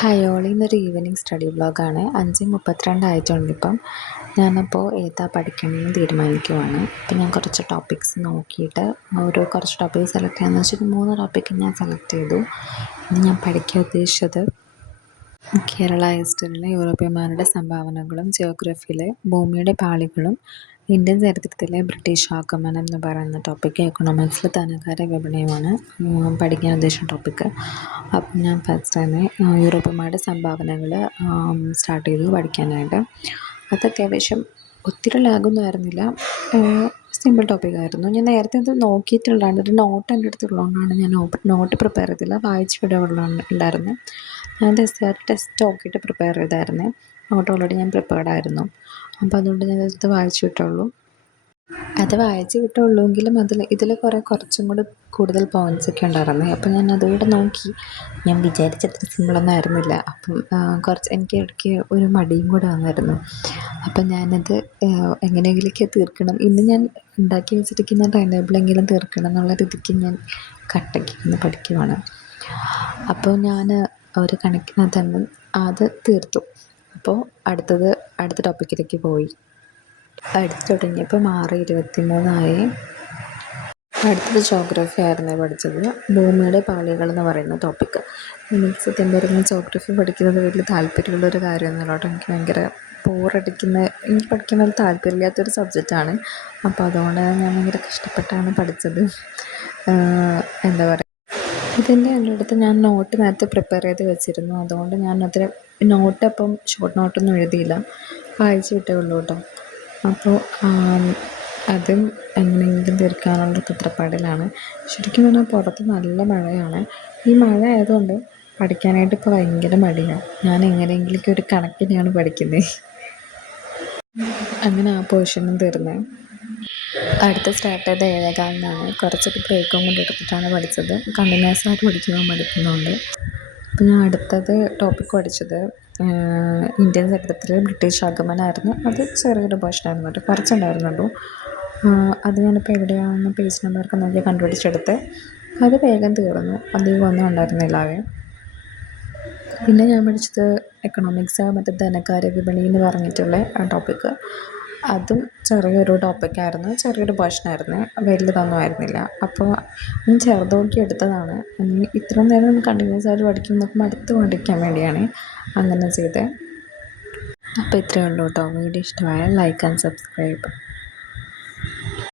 Hi all ഇന്നൊരു evening study വ്ളോഗാണ്. 5:32 ആയിട്ടുണ്ട്. ഇപ്പം ഞാനപ്പോൾ ഏതാ പഠിക്കണമെന്ന് തീരുമാനിക്കുവാണ്. അപ്പം ഞാൻ കുറച്ച് ടോപ്പിക്സ് നോക്കിയിട്ട് കുറച്ച് ടോപ്പിക്സ് സെലക്ട് ചെയ്യാമെന്ന് വെച്ചിട്ട് 3 ടോപ്പിക്ക് ഞാൻ സെലക്ട് ചെയ്തു. ഇന്ന് ഞാൻ പഠിക്കാൻ ഉദ്ദേശിച്ചത് കേരള ഹിസ്റ്ററിയിലെ യൂറോപ്യന്മാരുടെ സംഭാവനകളും ജിയോഗ്രഫിയിലെ ഭൂമിയുടെ പാളികളും ഇന്ത്യൻ ചരിത്രത്തിലെ ബ്രിട്ടീഷ് ആക്രമണം എന്ന് പറയുന്ന ടോപ്പിക്ക് എക്കണോമിക്സിൽ ധനകാര്യ വിപണിയുമാണ് പഠിക്കാൻ ഉദ്ദേശിച്ച ടോപ്പിക്ക്. അപ്പം ഞാൻ ഫസ്റ്റ് തന്നെ യൂറോപ്യന്മാരുടെ സംഭാവനകൾ സ്റ്റാർട്ട് ചെയ്തു പഠിക്കാനായിട്ട്. അത് അത്യാവശ്യം ഒത്തിരി ലാഗൊന്നും ആയിരുന്നില്ല, സിമ്പിൾ ടോപ്പിക്കായിരുന്നു. ഞാൻ നേരത്തെ അത് നോക്കിയിട്ടുള്ളതാണ്. ഒരു നോട്ട് എൻ്റെ അടുത്തുള്ളതുകൊണ്ടാണ് ഞാൻ നോട്ട് പ്രിപ്പയർ ചെയ്തില്ല, വായിച്ച് ഉണ്ടായിരുന്നു. ഞാൻ ടെസ്റ്റ് നോക്കിയിട്ട് പ്രിപ്പയർ ചെയ്തായിരുന്നു. നോട്ട് ഓൾറെഡി ഞാൻ പ്രിപ്പയർഡ് ആയിരുന്നു. അപ്പോൾ അതുകൊണ്ട് ഞാൻ അത് വായിച്ചു വിട്ടുള്ളൂ. അത് വായിച്ച് വിട്ടുള്ളൂവെങ്കിലും ഇതിൽ കുറച്ചും കൂടി കൂടുതൽ പോയിൻറ്റ്സൊക്കെ ഉണ്ടായിരുന്നു. അപ്പം ഞാൻ അതുകൂടെ നോക്കി. ഞാൻ വിചാരിച്ചത്ര സിമ്പിളൊന്നും ആയിരുന്നില്ല. അപ്പം എനിക്ക് ഇടയ്ക്ക് ഒരു മടിയും കൂടെ വന്നായിരുന്നു. അപ്പം ഞാനത് എങ്ങനെയെങ്കിലുമൊക്കെ തീർക്കണം, ഇന്ന് ഞാൻ ഉണ്ടാക്കി വെച്ചിരിക്കുന്ന ടൈം ടേബിളെങ്കിലും തീർക്കണം എന്നുള്ള രീതിക്ക് ഞാൻ കട്ടയ്ക്കിരുന്ന് പഠിക്കുവാണ്. അപ്പോൾ ഞാൻ ഒരു കണക്കിന് തന്നെ അത് തീർത്തു. അപ്പോൾ അടുത്ത ടോപ്പിക്കിലേക്ക് പോയി. പഠിച്ചു തുടങ്ങിയപ്പോൾ 6:23 അടുത്തത് ജോഗ്രഫി ആയിരുന്നു പഠിച്ചത്. ഭൂമിയുടെ പാളികൾ എന്ന് പറയുന്ന ടോപ്പിക്ക്. എനിക്ക് സത്യം പറഞ്ഞാൽ ജോഗ്രഫി പഠിക്കുന്നത് വലിയ താല്പര്യമുള്ളൊരു കാര്യമൊന്നുമല്ല കേട്ടോ. എനിക്ക് ഭയങ്കര എനിക്ക് പഠിക്കാൻ വലിയ താല്പര്യമില്ലാത്തൊരു സബ്ജക്റ്റാണ്. അപ്പോൾ അതുകൊണ്ട് ഞാൻ ഭയങ്കര കഷ്ടപ്പെട്ടാണ് പഠിച്ചത്. എന്താ പറയുക, ഇതിൻ്റെ അടുത്ത് ഞാൻ നോട്ട് നേരത്തെ പ്രിപ്പയർ ചെയ്ത് വെച്ചിരുന്നു. അതുകൊണ്ട് ഞാനതിൽ നോട്ടപ്പം ഷോർട്ട് നോട്ടൊന്നും എഴുതിയില്ല, വായിച്ച് വിട്ടേ ഉള്ളൂ കേട്ടോ. അപ്പോൾ അതും എങ്ങനെയെങ്കിലും തീർക്കാനുള്ള തത്രപ്പാടിലാണ്. ശരിക്കും പറഞ്ഞാൽ പുറത്ത് നല്ല മഴയാണ്. ഈ മഴ ആയതുകൊണ്ട് പഠിക്കാനായിട്ട് ഇപ്പോൾ ഭയങ്കര മടിയാണ്. ഞാൻ എങ്ങനെയെങ്കിലൊക്കെ ഒരു കണക്കിനെയാണ് പഠിക്കുന്നത്. അങ്ങനെ ആ പോർഷനും തീർന്നത്. അടുത്ത സ്റ്റാർട്ട് ചെയ്ത 7:15 കുറച്ചൊക്കെ ബ്രേക്കും കൊണ്ട് എടുത്തിട്ടാണ് പഠിച്ചത്. കണ്ടിന്യൂസ് ആയിട്ട് പഠിക്കുമ്പോൾ പഠിക്കുന്നുണ്ട്. അപ്പോൾ ഞാൻ അടുത്തത് ടോപ്പിക്ക് പഠിച്ചത് ഇന്ത്യൻ ചരിത്രത്തിൽ ബ്രിട്ടീഷ് ആക്രമണമായിരുന്നു. അത് ചെറിയൊരു പോർഷനായിരുന്നു കേട്ടോ, കുറച്ചുണ്ടായിരുന്നുള്ളൂ. അത് ഞാനിപ്പോൾ എവിടെയാണെന്ന് പേജ് നമ്പറൊക്കെ നോക്കി കണ്ടുപിടിച്ചെടുത്ത് അത് വേഗം തീർന്നു. അധികം ഒന്നും ഉണ്ടായിരുന്നില്ല. പിന്നെ ഞാൻ പഠിച്ചത് എക്കണോമിക്സ്, മറ്റേ ധനകാര്യ വിപണി എന്ന് പറഞ്ഞിട്ടുള്ള ടോപ്പിക്ക്. അതും ചെറിയൊരു ടോപ്പിക്കായിരുന്നു, ചെറിയൊരു പോർഷനായിരുന്നു, വലുതൊന്നും ആയിരുന്നില്ല. അപ്പോൾ ഞാൻ ചെറുതോക്കി എടുത്തതാണ്. ഇത്രയും നേരം കണ്ടിന്യൂസ് ആയിട്ട് പഠിക്കുമ്പോൾ അടുത്ത് പഠിക്കാൻ വേണ്ടിയാണ് അങ്ങനെ ചെയ്തത്. അപ്പോൾ ഇത്രയേ ഉള്ളൂ കേട്ടോ. വീഡിയോ ഇഷ്ടമായാൽ ലൈക്ക് ആൻഡ് സബ്സ്ക്രൈബ്.